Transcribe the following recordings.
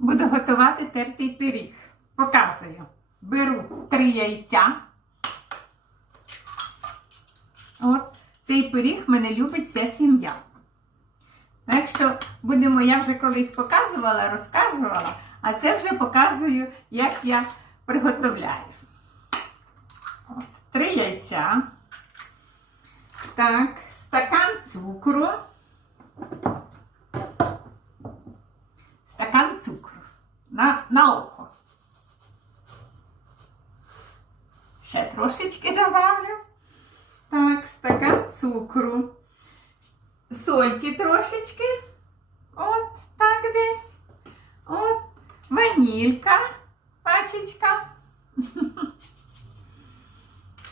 Буду готувати тертий пиріг. Показую. Беру три яйця. От, цей пиріг мене любить вся сім'я. Так що будемо, я вже колись показувала, розказувала, а це вже показую, як я приготовляю. От, три яйця. Так, стакан цукру. Стакан цукру. На, на око. Ще трошечки добавлю. Так, стакан цукру. Сольки трошечки. От, так десь. От, ванілька, пачечка.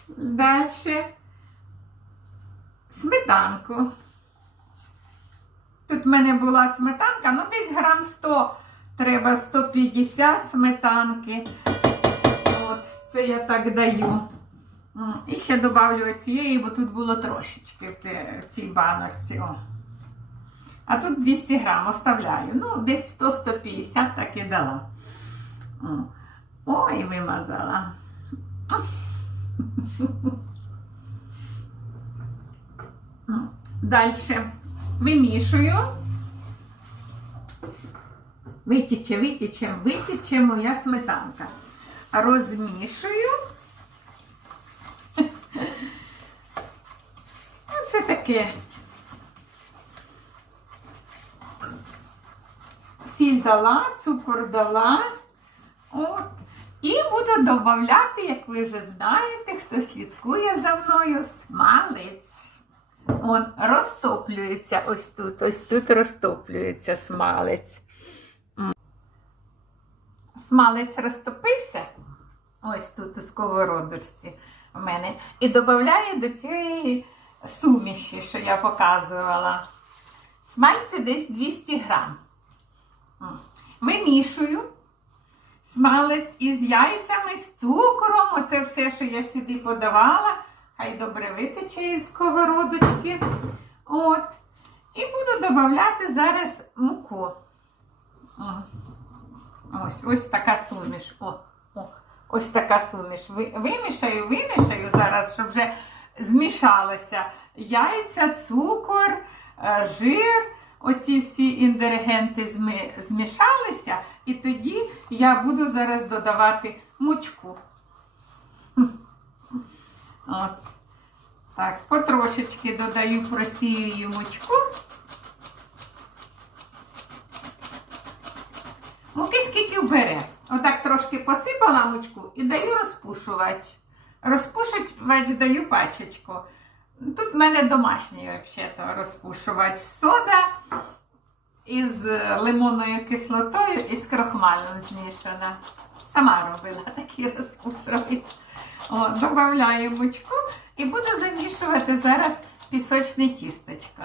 Дальше сметанку. Тут в мене була сметанка, ну десь грам 100, треба 150 сметанки. От, це я так даю. І ще додавлю цієї, бо тут було трошечки в цій баночці. О. А тут 200 грам оставляю. Ну, десь 100-150 так і дала. Ой, вимазала. Далі вимішую. Витіче, витіче, витіче моя сметанка. Розмішую. Це таке. Сіль дала, цукор дала. От. І буду додавати, як ви вже знаєте, хто слідкує за мною, смалець. Он розтоплюється ось тут, ось тут розтоплюється смалець. Смалець розтопився. Ось тут у сковородочці в мене. І додаю до цієї суміші, що я показувала. Смальцю десь 200 грам. Вимішую смалець із яйцями, з цукром. Оце все, що я сюди подавала. Хай добре витече із сковородочки. От. І буду додавати зараз муку. Ось, ось така суміш. О, о, ось така суміш. Вимішаю, вимішаю зараз, щоб вже змішалося яйця, цукор, е, жир. Оці всі інгредієнти змішалися, і тоді я буду зараз додавати мучку. От. Так, потрошечки додаю просіюю мучку. Муки вбере. Отак трошки посипала мучку і даю розпушувач. Розпушувач даю пачечку. Тут в мене домашній взагалі розпушувач. Сода із лимонною кислотою і з крохмалем змішана. Сама робила такий розпушувач. О, Добавляю мучку і буду замішувати зараз пісочне тістечко.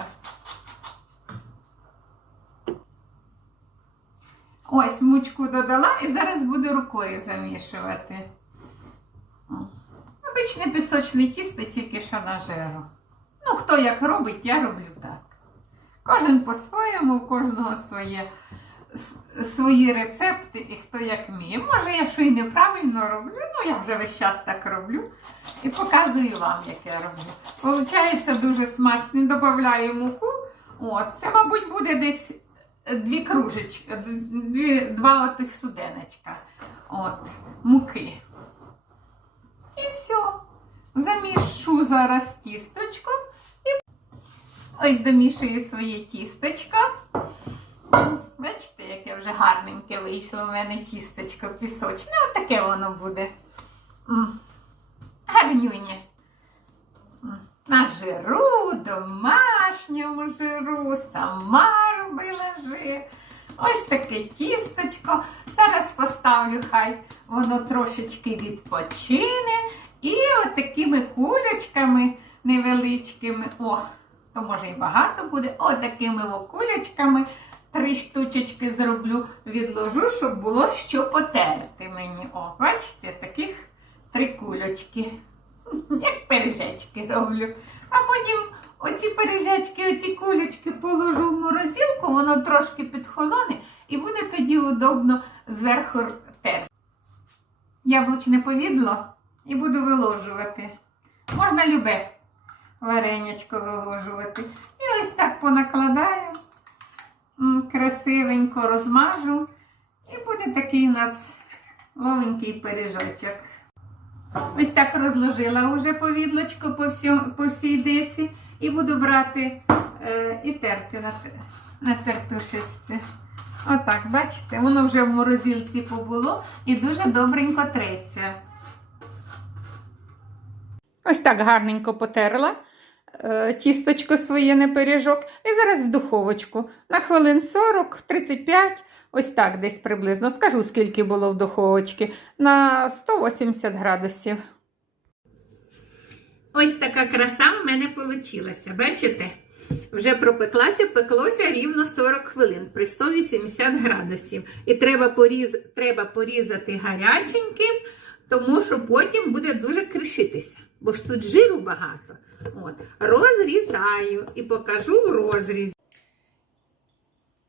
Ось мучку додала і зараз буду рукою замішувати. Обичне пісочне тісто, тільки що на жиру. Ну, хто як робить, я роблю так. Кожен по-своєму, у кожного своє, свої рецепти і хто як вміє. Може, я що і неправильно роблю, ну я вже весь час так роблю. І показую вам, як я роблю. Получається дуже смачно. Додаю муку. От, це, мабуть, буде десь дві кружечки, два отих суденечка. От, муки. І все. Замішу зараз тісточко. І ось домішую своє тісточко. Бачите, яке вже гарненьке вийшло у мене тісточко пісочне. Отаке воно буде. Гарнюнє. На жиру, домашньому жиру, сама робила жир. Ось таке тісточко. Зараз поставлю, хай воно трошечки відпочине. І отакими кулечками невеличкими. О, то може і багато буде. Отакими о кулечками. Три штучечки зроблю, відложу, щоб було що потерти мені. О, бачите, таких три кульочки. Як пиріжечки роблю. А потім оці пиріжечки, оці кулечки положу в морозилку, воно трошки підхолоне, і буде тоді удобно зверху терти. Яблучне повідло і буду виложувати. Можна любе варенячко виложувати. І ось так понакладаю, красивенько розмажу. І буде такий у нас ловенький пиріжочок. Ось так розложила вже повідлочку по, всьому, по всій диці. І буду брати е, і терти на, на тертушечці. Отак, бачите, воно вже в морозильці побуло і дуже добренько треться. Ось так гарненько потерла е, тісточко своє на пиріжок. І зараз в духовочку на хвилин 40-35, ось так десь приблизно. Скажу, скільки було в духовочці, на 180 градусів. Ось така краса в мене вийшла. Бачите? Вже пропеклася, пеклося рівно 40 хвилин при 180 градусів. І треба, поріз... треба порізати гаряченьким, тому що потім буде дуже кришитися. Бо ж тут жиру багато. От. Розрізаю і покажу в розрізі.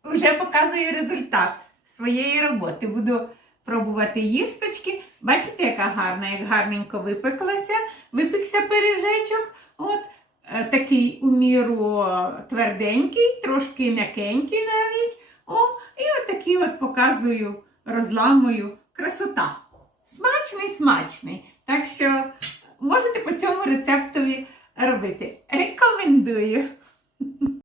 Вже показую результат своєї роботи. Буду пробувати їсточки. Бачите, яка гарна, як гарненько випеклася. Випекся пиріжечок. От, е, такий у міру тверденький, трошки м'якенький навіть. О, і от такий от показую, розламую. Красота. Смачний, смачний. Так що можете по цьому рецептові робити. Рекомендую.